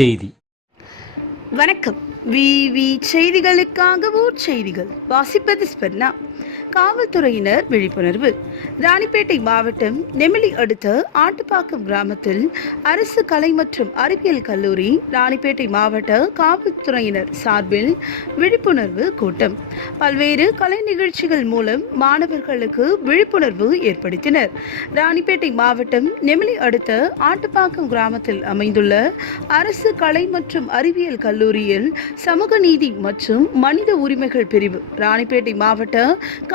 செய்தி. வணக்கம். விவி செய்திகளுக்காக ஊர் செய்திகள் வாசிப்பது ஸ்பர்ணா. காவல்துறையினர் விழிப்புணர்வு. ராணிப்பேட்டை மாவட்டம் நெமிலி அடுத்த ஆட்டுப்பாக்கம் கிராமத்தில் அரசு கலை மற்றும் அறிவியல் கல்லூரி ராணிப்பேட்டை மாவட்ட காவல்துறையினர் சார்பில் விழிப்புணர்வு கூட்டம். பல்வேறு கலை நிகழ்ச்சிகள் மூலம் மாணவர்களுக்கு விழிப்புணர்வு ஏற்படுத்தினர். ராணிப்பேட்டை மாவட்டம் நெமிலி அடுத்த ஆட்டுப்பாக்கம் கிராமத்தில் அமைந்துள்ள அரசு கலை மற்றும் அறிவியல் கல்லூரியில் சமூக நீதி மற்றும் மனித உரிமைகள் பிரிவு ராணிப்பேட்டை மாவட்ட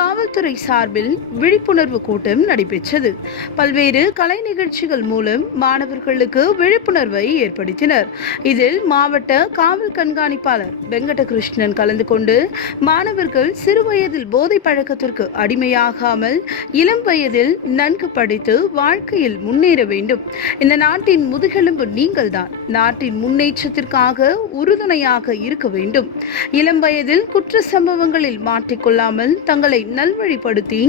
காவல்துறை சார்பில் விழிப்புணர்வு கூட்டம் நடைபெற்றது. பல்வேறு கலை நிகழ்ச்சிகள் மூலம் மாணவர்களுக்கு விழிப்புணர்வை ஏற்படுத்தினர். இதில் மாவட்ட காவல் கண்காணிப்பாளர் வெங்கடகிருஷ்ணன் கலந்து கொண்டு மாணவர்கள் சிறுவயதில் போதை பழக்கத்திற்கு அடிமையாகாமல் இளம் வயதில் நன்கு படித்து வாழ்க்கையில் முன்னேற வேண்டும். இந்த நாட்டின் முதுகெலும்பு நீங்கள்தான். நாட்டின் முன்னேற்றத்திற்காக உறுதுணையாக இருக்க வேண்டும். இளம் வயதில் குற்ற சம்பவங்களில் மாற்றிக்கொள்ளாமல் தங்களை நல்வழிப்படுத்தி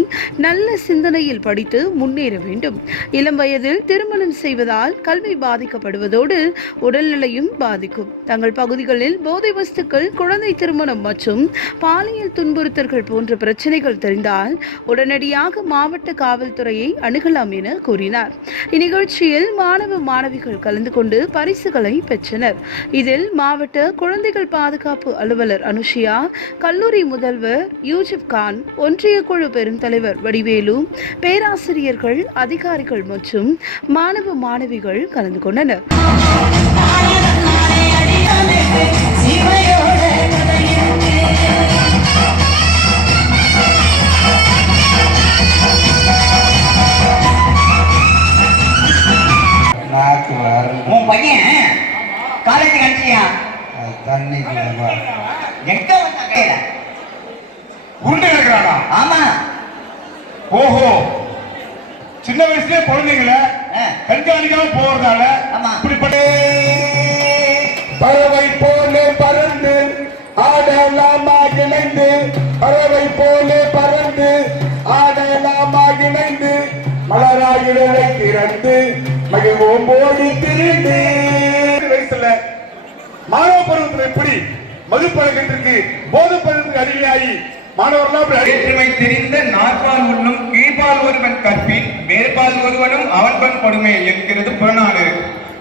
நல்ல சிந்தனையில் படித்து முன்னேற வேண்டும். இளம் வயதில் திருமணம் செய்வதால் கல்வி பாதிக்கப்படுவதோடு உடல்நிலையும் பாதிக்கும். தங்கள் பகுதிகளில் போதை வஸ்துக்கள், குழந்தை திருமணம் மற்றும் பாலியல் துன்புறுத்தல்கள் போன்ற பிரச்சனைகள் தெரிந்தால் உடனடியாக மாவட்ட காவல்துறையை அணுகலாம் என கூறினார். இந்நிகழ்ச்சியில் மாணவ மாணவிகள் கலந்து கொண்டு பரிசுகளை பெற்றனர். இதில் மாவட்ட குழந்தைகள் பாதுகாப்பு அலுவலர் அனுஷியா, கல்லூரி முதல்வர் யூசுப் கான், ஒன்றிய குழு பெருந்தலைவர் வடிவேலு, பேராசிரியர்கள், அதிகாரிகள் மற்றும் மாணவ மாணவிகள் கலந்து கொண்டனர். உன் பையன் காலேஜ் கழிச்சியா தண்ணி எங்க வந்த உண்டு இருக்கிறானா? ஆமா. ஓஹோ, சின்ன வயசுலயே குழந்தைங்களை கண்காணிக்காம போறதால இப்படிப்பட்ட பறவை போல பறந்து ஆடலாமா இணைந்து, பறவை போல பறந்து ஆடலாமா இணைந்து, மலராயிழை திறந்து மகிழ்வோம் போடி திரிந்து. வயசுல மாணவ பருவத்தில் எப்படி மதுப்பழக்கத்திற்கு போதை பழக்கத்திற்கு அடிமையாகி வேற்றுமை தெரிந்த நாற்பால் உண்ணும் கீழ்பால் ஒருவன் கற்பின் மேற்பால் ஒருவனும் அவன் பண் கொடுமை என்கிறது புறநாடு.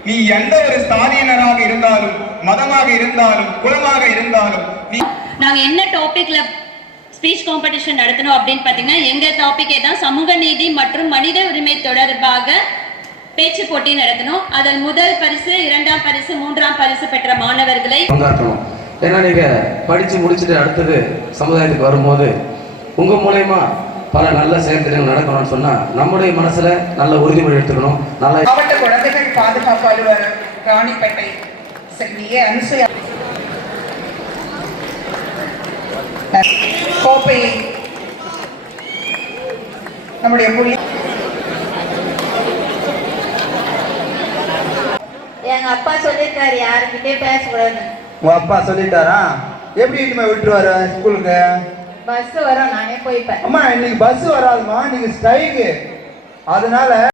நீ எந்த ஒரு சாதியினராக இருந்தாலும், மதமாக இருந்தாலும், குலமாக இருந்தாலும், நாங்க என்ன டாபிக்ல ஸ்பீச் காம்படிஷன் நடத்தணும் அப்படின்னு பாத்தீங்கன்னா எங்க டாபிக்கே தான் சமூக நீதி மற்றும் மனித உரிமை தொடர்பாக பேச்சு போட்டி நடத்தணும். அதில் முதல் பரிசு, இரண்டாம் பரிசு, மூன்றாம் பரிசு பெற்ற மாணவர்களை ஏன்னா நீங்கள் படித்து முடிச்சுட்டு அடுத்தது சமுதாயத்துக்கு வரும்போது உங்கள் மூலயமா பல நல்ல செயல்திட்டங்கள் நடக்கணும்னு சொன்னால் நம்முடைய மனசில் நல்ல உறுதிமொழி எடுத்துக்கணும். நல்ல மாவட்ட குழந்தைகள் பாதுகாப்பு அலுவலர் ராணிப்பேட்டை செல்வியே அனுசூயா கோப்பையை நம்முடைய எங்க அப்பா சொல்லியிருக்காரு யாருக்கிட்டே பேசக்கூடாது. உங்க அப்பா சொல்லிட்டாரா? எப்படி இனிமே விட்டுருவாரு ஸ்கூலுக்கு? பஸ் வரும், நானே போய்ப்பேன். அம்மா இன்னைக்கு பஸ் வராதுமா, இன்னைக்கு ஸ்ட்ரைக்கு. அதனால